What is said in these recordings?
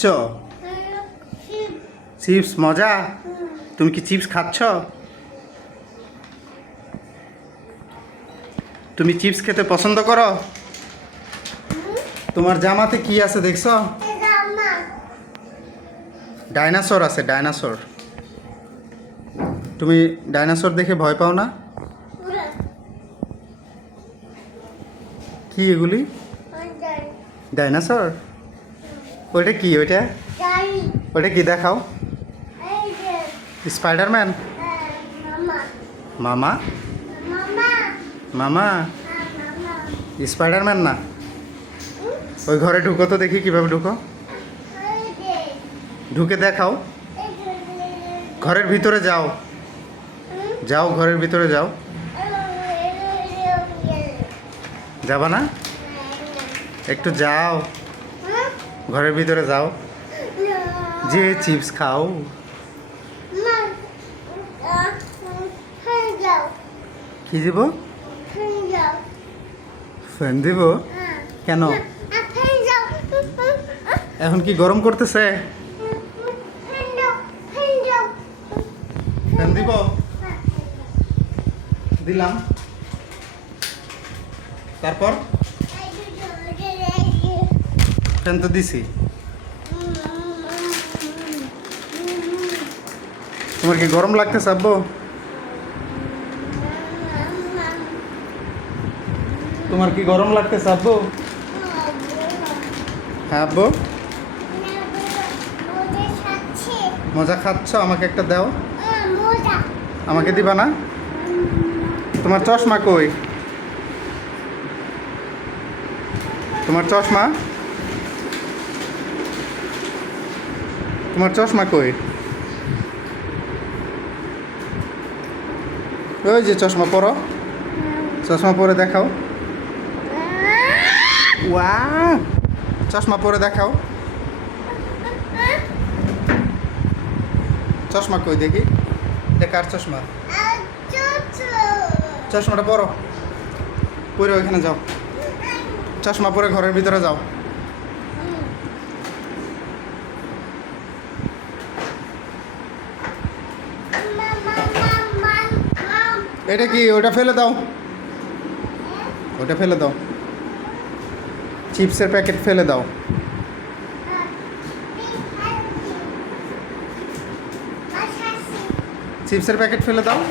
চ চিপস মজা? তুমি কি চিপস খাচ্ছ? তুমি চিপস খেতে পছন্দ করো? তোমার জামাতে কি আছে দেখছ? ডাইনাসর আছে ডাইনাসর। তুমি ডাইনাসর দেখে ভয় পাও না? কি এগুলি? ডাইনাসর? ওইটা কি ওইটা ওইটা কি দেখাও স্পাইডারম্যান মামা মামা স্পাইডারম্যান না ওই ঘরে ঢুকো তো দেখি কীভাবে ঢুকো ঢুকে দেখাও ঘরের ভিতরে যাও যাও ঘরের ভিতরে যাও যাবা না একটু যাও ঘরের ভিতরে যাও। যে চিপস খাও। কি দিব? ফ্যান দিব? কেন? এখন কি গরম করতেছে? ফ্যান দিব? দিলাম। তারপর? ফ্যান তো দিছি। তোমার কি গরম লাগতেছে, আব্বু? তোমার কি গরম লাগতেছে, আব্বু? হ্যাঁ মজা খাচ্ছ? আমাকে একটা দাও। আমাকে দিবা না? তোমার চশমা কই? তোমার চশমা? তোমার চশমা কই? ওই যে চশমা পরো। চশমা পরে দেখাও। চশমা পরে দেখাও। চশমা কই দেখি? এটা কার চশমা? চশমাটা পরো। পরে ওইখানে যাও। চশমা পরে ঘরের ভিতরে যাও। এটা কি, ওটা ফেলে দাও। ওটা ফেলে দাও। চিপসের প্যাকেট ফেলে দাও। চিপসের প্যাকেট ফেলে দাও।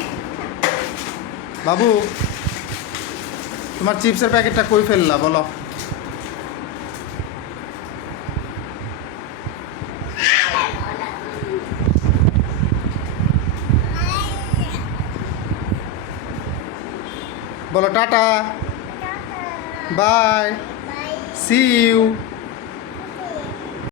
বাবু, তোমার চিপসের প্যাকেটটা কই ফেললা, বলো। বলো টাটা। বাই। C you